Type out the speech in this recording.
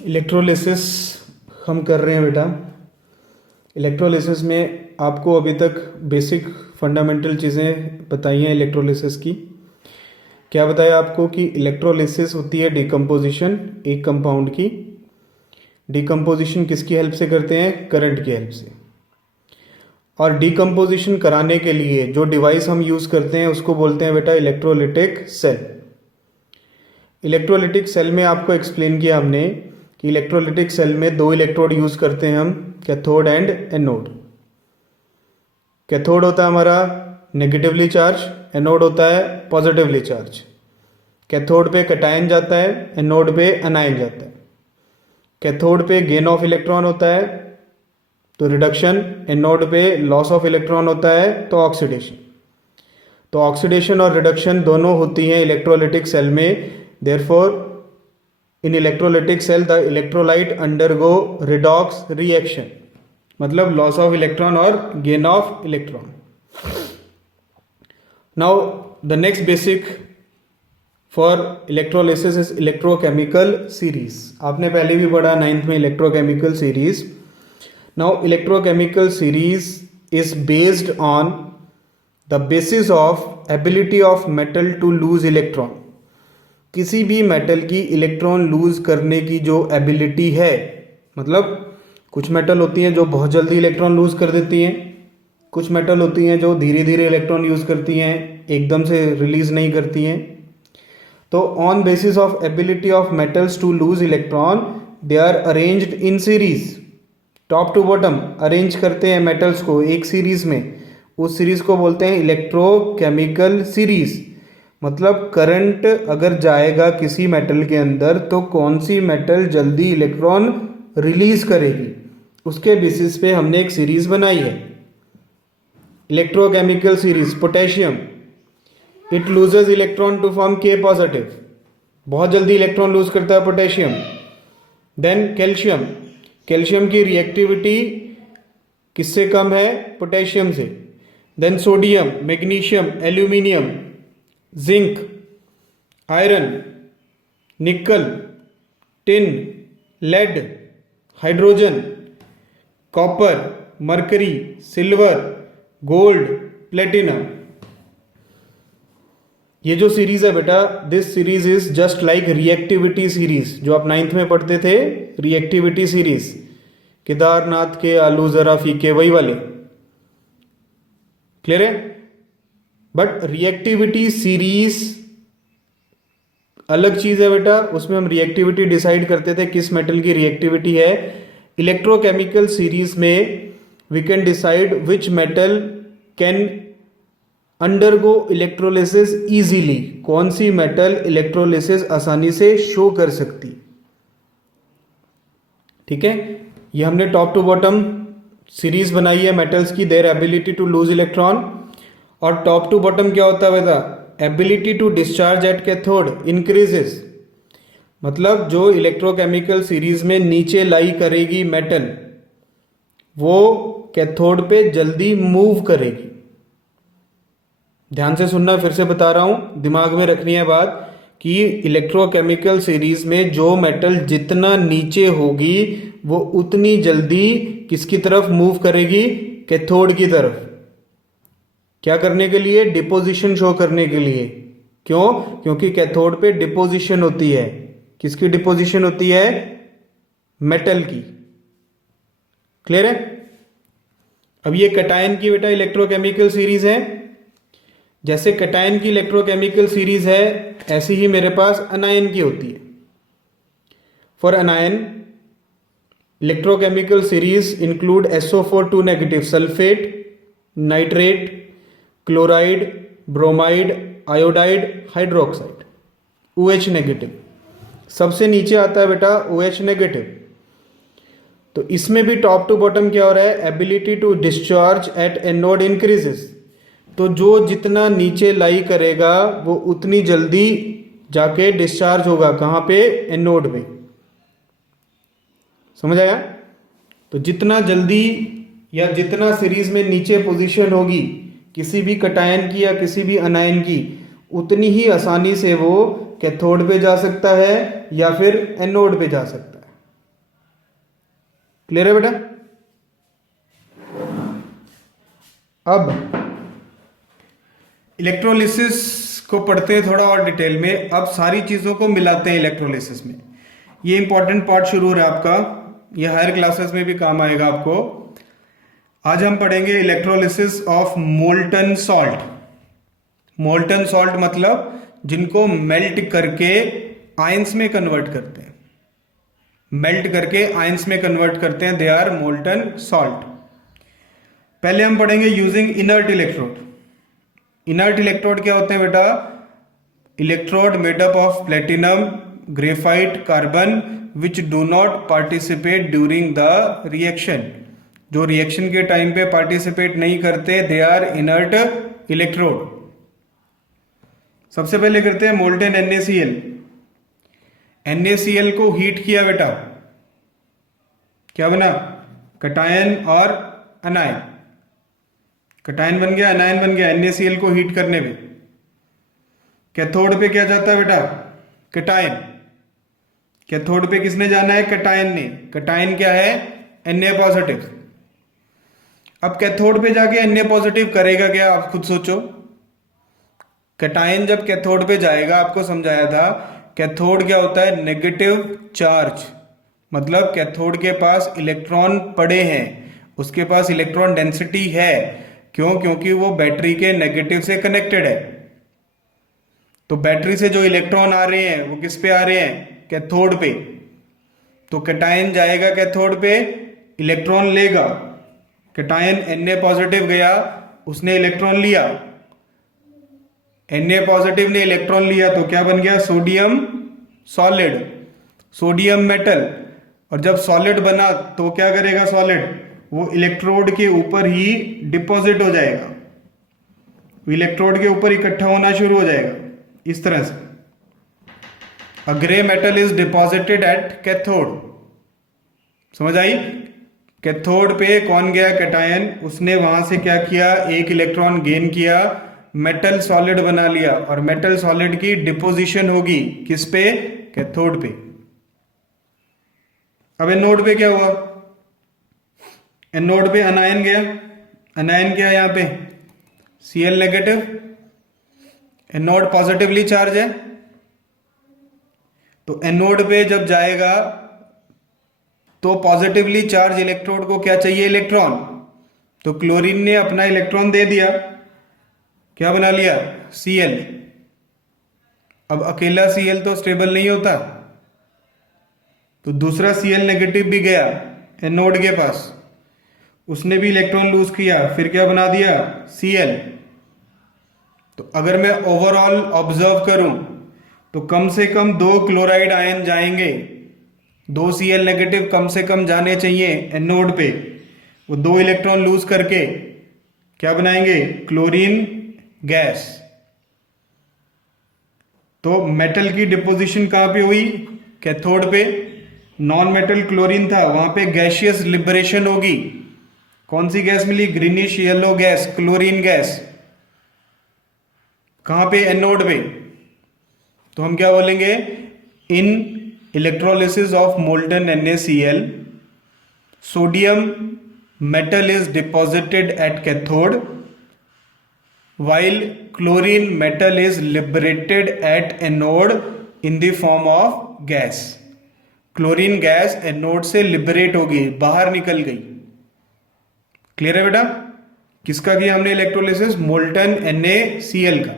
Electrolysis हम कर रहे हैं बेटा। इलेक्ट्रोलिसिस में आपको अभी तक बेसिक फंडामेंटल चीज़ें बताई हैं इलेक्ट्रोलिसिस की। क्या बताया आपको कि इलेक्ट्रोलिसिस होती है डिकम्पोजिशन एक कंपाउंड की। डिकम्पोजिशन किसकी हेल्प से करते हैं? करंट की हेल्प से। और डिकम्पोजिशन कराने के लिए जो डिवाइस हम यूज़ करते हैं उसको बोलते हैं बेटा इलेक्ट्रोलिटिक सेल। इलेक्ट्रोलिटिक सेल में आपको एक्सप्लेन किया हमने कि इलेक्ट्रोलिटिक सेल में दो इलेक्ट्रोड यूज़ करते हैं हम, कैथोड एंड एनोड। कैथोड होता है हमारा नेगेटिवली चार्ज, एनोड होता है पॉजिटिवली चार्ज। कैथोड पे कैटायन जाता है, एनोड पे एनायन जाता है। कैथोड पे गेन ऑफ इलेक्ट्रॉन होता है तो रिडक्शन, एनोड पे लॉस ऑफ इलेक्ट्रॉन होता है तो ऑक्सीडेशन। तो ऑक्सीडेशन और रिडक्शन दोनों होती हैं इलेक्ट्रोलिटिक सेल में। Therefore in electrolytic cell the electrolyte undergo redox reaction, मतलब लॉस ऑफ इलेक्ट्रॉन और gain of electron. Now the next basic for electrolysis is electrochemical series. आपने पहले भी पढ़ा 9th में electrochemical series. Now electrochemical series is based on the basis of ability of metal to lose electron. किसी भी metal की electron lose करने की जो एबिलिटी है, मतलब कुछ मेटल होती हैं जो बहुत जल्दी इलेक्ट्रॉन लूज कर देती हैं, कुछ मेटल होती हैं जो धीरे धीरे इलेक्ट्रॉन यूज करती हैं, एकदम से रिलीज नहीं करती हैं। तो on basis of ability of metals to lose electron they are arranged in series. Top to bottom arrange करते हैं मेटल्स को एक सीरीज में, उस सीरीज को बोलते हैं इलेक्ट्रोकेमिकल सीरीज। मतलब करंट अगर जाएगा किसी मेटल के अंदर तो कौन सी मेटल जल्दी इलेक्ट्रॉन रिलीज करेगी, उसके बेसिस पे हमने एक सीरीज बनाई है electrochemical series. Potassium, it loses electron to form K positive, बहुत जल्दी इलेक्ट्रॉन लूज करता है पोटेशियम। देन कैल्शियम, कैल्शियम की रिएक्टिविटी किससे कम है? पोटेशियम से। Then sodium, magnesium, aluminium, zinc, iron, nickel, tin, lead, hydrogen, copper, mercury, silver, gold, platinum. ये जो सीरीज है बेटा, this series is just like reactivity series, जो आप 9th में पढ़ते थे रिएक्टिविटी सीरीज, केदारनाथ के आलू जरा फीके, वही वाले। क्लियर है? बट रिएक्टिविटी सीरीज अलग चीज है बेटा, उसमें हम रिएक्टिविटी डिसाइड करते थे किस मेटल की रिएक्टिविटी है। इलेक्ट्रोकेमिकल सीरीज में we can decide which metal can undergo electrolysis easily, कौन सी मेटल इलेक्ट्रोलिसिस आसानी से शो कर सकती। ठीक है, ये हमने टॉप टू बॉटम सीरीज बनाई है मेटल्स की, their ability to lose electron. और टॉप टू बॉटम क्या होता है बेटा? Ability to discharge at cathode increases, मतलब जो इलेक्ट्रोकेमिकल सीरीज में नीचे लाई करेगी मेटल, वो कैथोड पे जल्दी मूव करेगी। ध्यान से सुनना, फिर से बता रहा हूं, दिमाग में रखनी है बात कि इलेक्ट्रोकेमिकल सीरीज में जो मेटल जितना नीचे होगी वो उतनी जल्दी किसकी तरफ मूव करेगी? कैथोड की तरफ। क्या करने के लिए? डिपोजिशन शो करने के लिए। क्यों? क्योंकि कैथोड पे डिपोजिशन होती है। किसकी डिपोजिशन होती है? मेटल की। क्लियर है? अब ये कैटायन की बेटा इलेक्ट्रोकेमिकल सीरीज है। जैसे कैटायन की इलेक्ट्रोकेमिकल सीरीज है, ऐसी ही मेरे पास अनायन की होती है। For अनायन electrochemical series include SO4 2 negative, sulphate, nitrate, chloride, bromide, iodide, hydroxide, OH negative. सबसे नीचे आता है बेटा OH नेगेटिव। तो इसमें भी टॉप टू बॉटम क्या हो रहा है? Ability to discharge at anode increases. तो जो जितना नीचे लाई करेगा वो उतनी जल्दी जाके डिस्चार्ज होगा। कहां पे? एनोड पे। समझ आया? तो जितना जल्दी या जितना सीरीज में नीचे पोजीशन होगी किसी भी कैटायन की या किसी भी अनायन की, उतनी ही आसानी से वो कैथोड पे जा सकता है या फिर एनोड पे जा सकता है। क्लियर है बेटा? अब इलेक्ट्रोलिसिस को पढ़ते हैं थोड़ा और डिटेल में। अब सारी चीजों को मिलाते हैं इलेक्ट्रोलिसिस में। ये इंपॉर्टेंट पार्ट शुरू हो रहा है आपका, ये हायर क्लासेस में भी काम आएगा आपको। आज हम पढ़ेंगे electrolysis of molten salt. Molten salt मतलब जिनको मेल्ट करके आयंस में कन्वर्ट करते हैं, मेल्ट करके आयंस में कन्वर्ट करते हैं, दे आर मोल्टन सॉल्ट। पहले हम पढ़ेंगे using inert electrode. Inert electrode क्या होते हैं बेटा? Electrode made up of platinum, graphite, carbon which do not participate during the reaction. जो रिएक्शन के टाइम पे पार्टिसिपेट नहीं करते, दे आर इनर्ट इलेक्ट्रोड। सबसे पहले करते हैं मोल्टेन NaCl। NaCl को हीट किया बेटा, क्या बना? कटायन और अनायन। कटायन बन गया, अनायन बन गया NaCl को हीट करने पे। कैथोड पे क्या जाता है बेटा? कटायन। कैथोड पे किसने जाना है? कटायन ने। कटायन क्या है? Na positive. अब कैथोड पे जाके Na पॉजिटिव करेगा क्या? आप खुद सोचो। कैटायन जब कैथोड पे जाएगा, आपको समझाया था कैथोड क्या होता है? Negative charge. मतलब कैथोड के पास इलेक्ट्रॉन पड़े हैं, उसके पास इलेक्ट्रॉन डेंसिटी है। क्यों? क्योंकि वो बैटरी के नेगेटिव से कनेक्टेड है। तो बैटरी से जो इलेक्ट्रॉन आ रहे हैं वो किस पे आ रहे हैं? कैथोड पे। तो कैटायन जाएगा कैथोड पे, इलेक्ट्रॉन लेगा। कैटायन Na पॉजिटिव गया, उसने इलेक्ट्रॉन लिया। Na पॉजिटिव ने इलेक्ट्रॉन लिया तो क्या बन गया? Sodium solid, sodium metal. और जब सॉलिड बना तो क्या करेगा सॉलिड? वो इलेक्ट्रोड के ऊपर ही डिपॉजिट हो जाएगा, इलेक्ट्रोड के ऊपर इकट्ठा होना शुरू हो जाएगा इस तरह से। A grey metal is deposited at cathode. समझ आई? कैथोड पे कौन गया? कैटायन। उसने वहां से क्या किया? एक इलेक्ट्रॉन गेन किया, मेटल सॉलिड बना लिया। और मेटल सॉलिड की डिपोजिशन होगी किस पे? कैथोड पे। अब एनोड पे क्या हुआ? एनोड पे अनायन गया। अनायन क्या है यहां पे? Cl negative. Anode positively charge है, तो एनोड पे जब जाएगा तो पॉजिटिवली चार्ज इलेक्ट्रोड को क्या चाहिए? इलेक्ट्रॉन। तो क्लोरीन ने अपना इलेक्ट्रॉन दे दिया, क्या बना लिया? Cl। अब अकेला Cl तो स्टेबल नहीं होता, तो दूसरा Cl नेगेटिव भी गया एनोड के पास, उसने भी इलेक्ट्रॉन लूज किया, फिर क्या बना दिया? Cl। तो अगर मैं ओवरऑल ऑब्जर्व करूं तो कम से कम 2 क्लोराइड आयन जाएंगे, 2 Cl नेगेटिव कम से कम जाने चाहिए एनोड पे। वो 2 इलेक्ट्रॉन लूज करके क्या बनाएंगे? Chlorine gas. तो मेटल की डिपोजिशन कहां पे हुई? कैथोड पे। नॉन मेटल क्लोरीन था, वहां पे गैसियस लिबरेशन होगी। कौन सी गैस मिली? Greenish yellow gas, chlorine gas. कहां पे? एनोड पे। तो हम क्या बोलेंगे? In electrolysis of molten NaCl, sodium metal is deposited at cathode while chlorine metal is liberated at anode in the form of gas। Chlorine gas anode से liberate हो गई, बाहर निकल गई। क्लियर है बेटा? किसका किया हमने इलेक्ट्रोलिसिस? मोल्टन NaCl का।